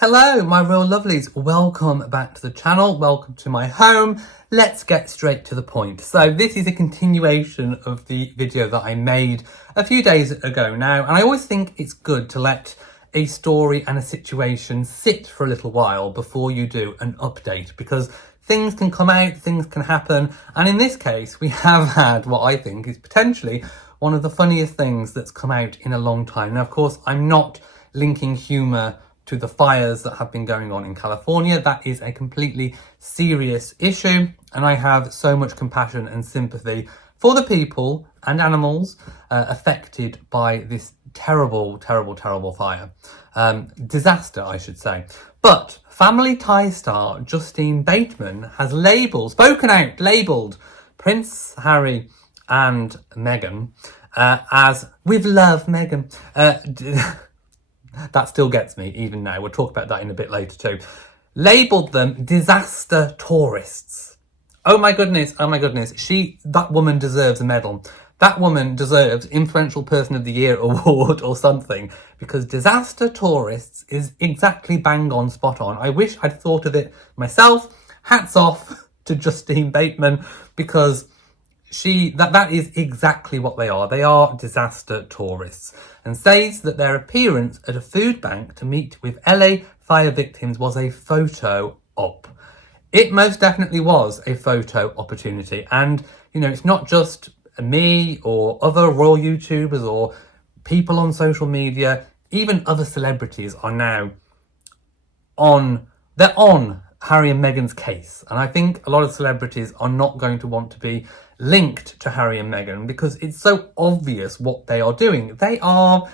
Hello, my real lovelies. Welcome back to the channel. Welcome to my home. Let's get straight to the point. So this is a continuation of the video that I made a few days ago now. And I always think it's good to let a story and a situation sit for a little while before you do an update, because things can come out, things can happen. And in this case, we have had what I think is potentially one of the funniest things that's come out in a long time. Now, of course, I'm not linking humour to the fires that have been going on in California. That is a completely serious issue, and I have so much compassion and sympathy for the people and animals affected by this terrible fire. Disaster, I should say. But Family Ties star Justine Bateman has labelled Prince Harry and Meghan as with Love Meghan. That still gets me even now. We'll talk about that in a bit later too. Labelled them disaster tourists. Oh my goodness. That woman deserves a medal. That woman deserves Influential Person of the Year award or something, because disaster tourists is exactly bang on, spot on. I wish I'd thought of it myself. Hats off to Justine Bateman, because that is exactly what they are. They are disaster tourists, and says that their appearance at a food bank to meet with LA fire victims was a photo op. It most definitely was a photo opportunity. And, you know, it's not just me or other royal YouTubers or people on social media. Even other celebrities are now on Harry and Meghan's case. And I think a lot of celebrities are not going to want to be linked to Harry and Meghan because it's so obvious what they are doing. They are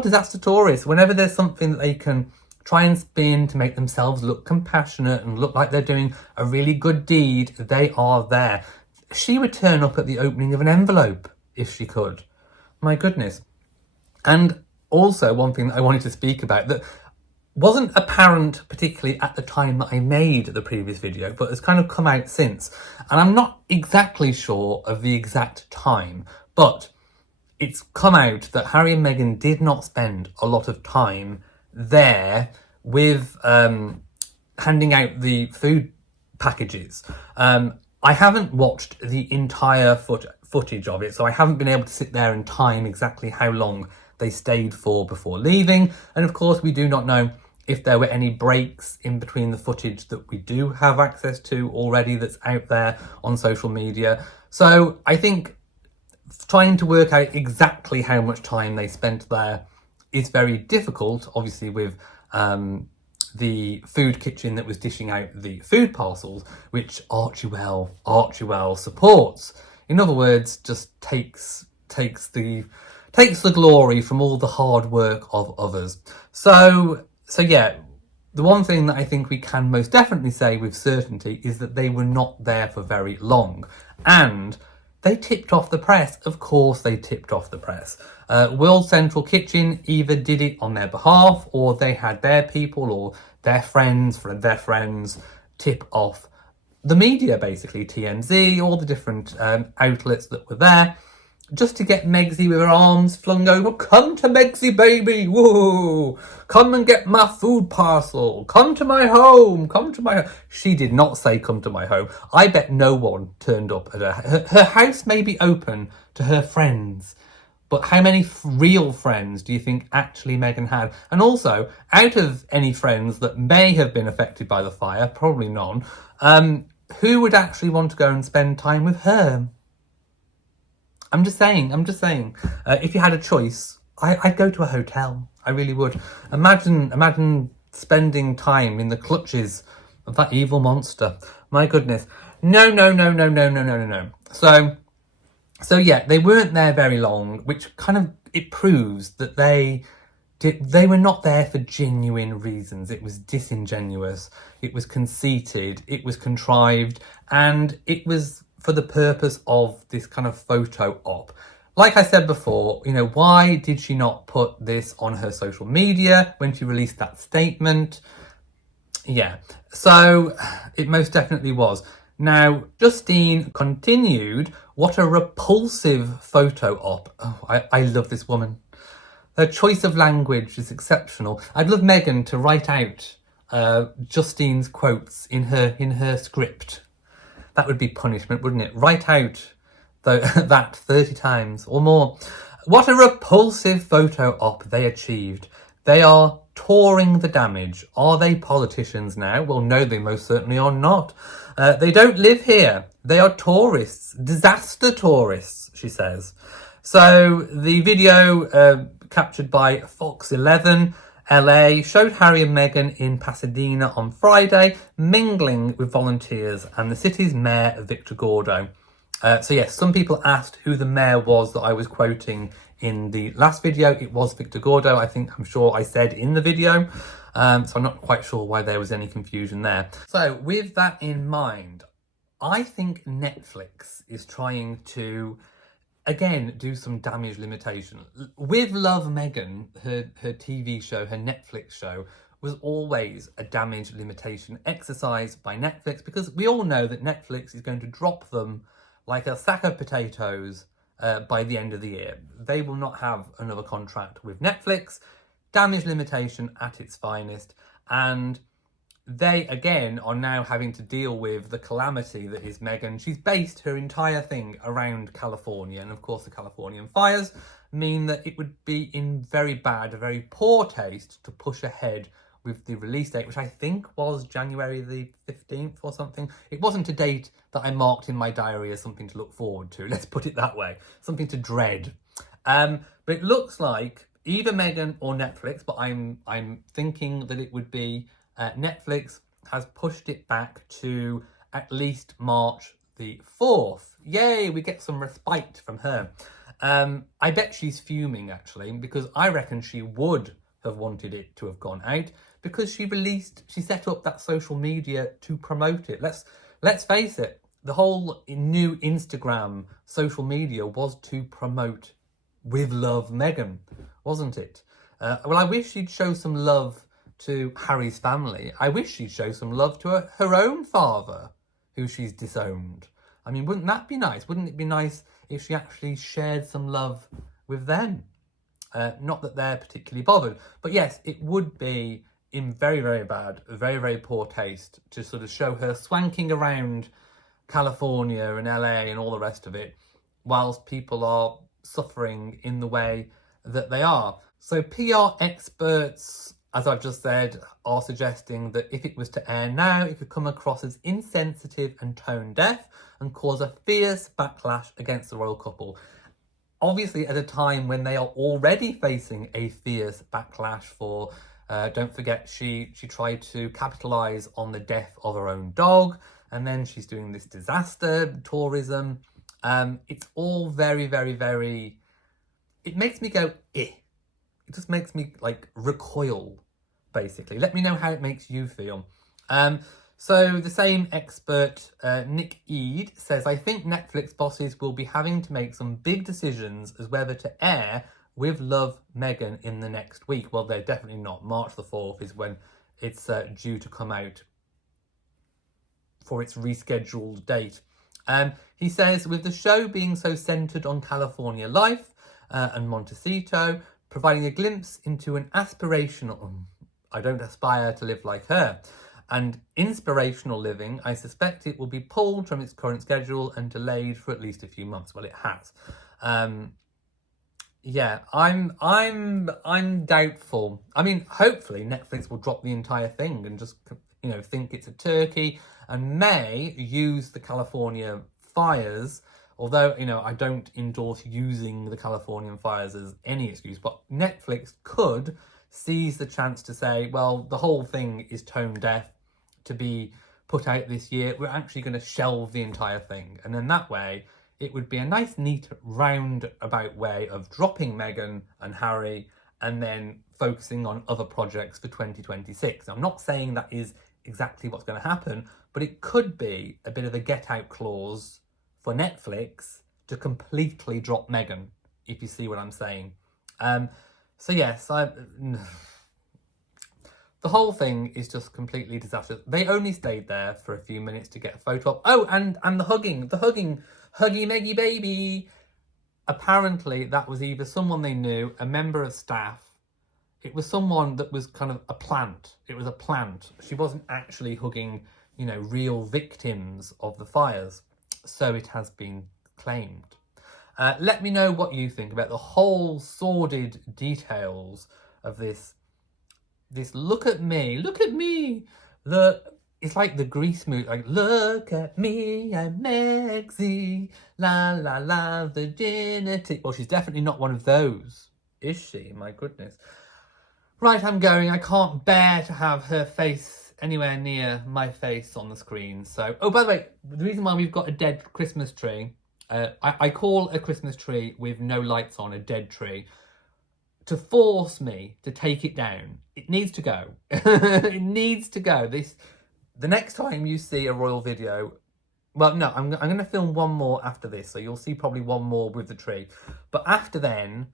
disaster tourists. Whenever there's something that they can try and spin to make themselves look compassionate and look like they're doing a really good deed, they are there. She would turn up at the opening of an envelope if she could. My goodness. And also one thing that I wanted to speak about that wasn't apparent particularly at the time that I made the previous video, but has kind of come out since. And I'm not exactly sure of the exact time, but it's come out that Harry and Meghan did not spend a lot of time there with handing out the food packages. I haven't watched the entire footage of it, so I haven't been able to sit there and time exactly how long they stayed for before leaving. And of course, we do not know if there were any breaks in between the footage that we do have access to already that's out there on social media. So I think trying to work out exactly how much time they spent there is very difficult, obviously with the food kitchen that was dishing out the food parcels, which Archie Well supports. In other words, just takes the glory from all the hard work of others. So yeah, the one thing that I think we can most definitely say with certainty is that they were not there for very long. And they tipped off the press. Of course they tipped off the press. World Central Kitchen either did it on their behalf, or they had their people or their friends tip off the media, basically TMZ, all the different outlets that were there, just to get Megsie with her arms flung over. Come to Megsie, baby, whoa! Come and get my food parcel. Come to my home. She did not say come to my home. I bet no one turned up at her house may be open to her friends, but how many real friends do you think actually Meghan had? And also, out of any friends that may have been affected by the fire, probably none, who would actually want to go and spend time with her? I'm just saying. If you had a choice, I'd go to a hotel. I really would. Imagine spending time in the clutches of that evil monster. My goodness. No. So yeah, they weren't there very long, which kind of, it proves that they were not there for genuine reasons. It was disingenuous, it was conceited, it was contrived, and it was for the purpose of this kind of photo op. Like I said before, you know, why did she not put this on her social media when she released that statement? Yeah, so it most definitely was. Now, Justine continued, what a repulsive photo op. Oh, I love this woman. Her choice of language is exceptional. I'd love Meghan to write out Justine's quotes in her script. That would be punishment, wouldn't it? Write out that 30 times or more. What a repulsive photo op they achieved. They are touring the damage. Are they politicians now? Well, no, they most certainly are not. They don't live here. They are tourists. Disaster tourists, she says. So the video captured by Fox 11 LA showed Harry and Meghan in Pasadena on Friday, mingling with volunteers and the city's mayor, Victor Gordo. So yes, some people asked who the mayor was that I was quoting in the last video. It was Victor Gordo, I'm sure I said in the video. So I'm not quite sure why there was any confusion there. So with that in mind, I think Netflix is trying to, again, do some damage limitation. With Love Meghan, her TV show, her Netflix show, was always a damage limitation exercise by Netflix, because we all know that Netflix is going to drop them like a sack of potatoes by the end of the year. They will not have another contract with Netflix. Damage limitation at its finest. And they, again, are now having to deal with the calamity that is Meghan. She's based her entire thing around California. And of course, the Californian fires mean that it would be in very bad, very poor taste to push ahead with the release date, which I think was January the 15th or something. It wasn't a date that I marked in my diary as something to look forward to. Let's put it that way. Something to dread. But it looks like either Meghan or Netflix, but I'm thinking that it would be Netflix has pushed it back to at least March the 4th. Yay, we get some respite from her. I bet she's fuming, actually, because I reckon she would have wanted it to have gone out, because she set up that social media to promote it. Let's face it, the whole new Instagram social media was to promote With Love Meghan, wasn't it? Well, I wish she'd show some love to Harry's family. I wish she'd show some love to her own father, who she's disowned. I mean, wouldn't that be nice? Wouldn't it be nice if she actually shared some love with them? Not that they're particularly bothered, but yes, it would be in very, very bad, very, very poor taste to sort of show her swanking around California and LA and all the rest of it, whilst people are suffering in the way that they are. So PR experts, as I've just said, are suggesting that if it was to air now, it could come across as insensitive and tone deaf and cause a fierce backlash against the royal couple. Obviously, at a time when they are already facing a fierce backlash for, don't forget, she tried to capitalise on the death of her own dog, and then she's doing this disaster tourism. It's all very, very, very... It makes me go, eh. It just makes me, like, recoil, basically. Let me know how it makes you feel. So the same expert, Nick Eade, says, I think Netflix bosses will be having to make some big decisions as whether to air With Love Meghan in the next week. Well, they're definitely not. March the 4th is when it's due to come out for its rescheduled date. He says, with the show being so centred on California life and Montecito, providing a glimpse into an aspirational... I don't aspire to live like her. And inspirational living, I suspect it will be pulled from its current schedule and delayed for at least a few months. Well, it has. Yeah, I'm doubtful. I mean, hopefully Netflix will drop the entire thing and just, think it's a turkey, and may use the California fires. Although, I don't endorse using the Californian fires as any excuse, but Netflix could seize the chance to say, well, the whole thing is tone deaf to be put out this year. We're actually going to shelve the entire thing. And then that way, it would be a nice, neat, roundabout way of dropping Meghan and Harry and then focusing on other projects for 2026. I'm not saying that is exactly what's going to happen, but it could be a bit of a get-out clause for Netflix to completely drop Meghan, if you see what I'm saying. So yes, the whole thing is just completely disastrous. They only stayed there for a few minutes to get a photo op. Oh, and the hugging, huggy Meggy baby. Apparently that was either someone they knew, a member of staff, It was someone that was kind of a plant. It was a plant. She wasn't actually hugging, you know, real victims of the fires. So it has been claimed. Let me know what you think about the whole sordid details of this look at me, look, it's like the Grease movie, like, look at me, I'm Megzy, la la la, virginity. Well, she's definitely not one of those, is she? My goodness. Right, I'm going. I can't bear to have her face anywhere near my face on the screen. So, oh, by the way, the reason why we've got a dead Christmas tree, I call a Christmas tree with no lights on a dead tree, to force me to take it down. It needs to go. It needs to go. The next time you see a royal video, well, no, I'm going to film one more after this, so you'll see probably one more with the tree. But after then,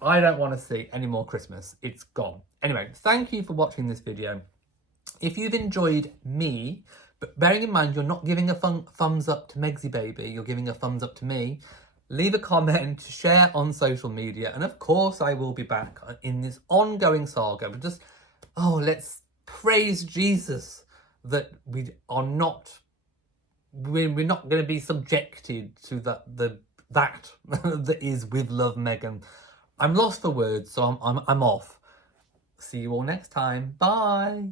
I don't want to see any more Christmas. It's gone. Anyway, thank you for watching this video. If you've enjoyed me, but bearing in mind you're not giving a thumbs up to Megzy Baby, you're giving a thumbs up to me, leave a comment, share on social media, and of course I will be back in this ongoing saga. But just, let's praise Jesus that we're not going to be subjected to that that is with Love Meghan. I'm lost for words, so I'm off. See you all next time. Bye.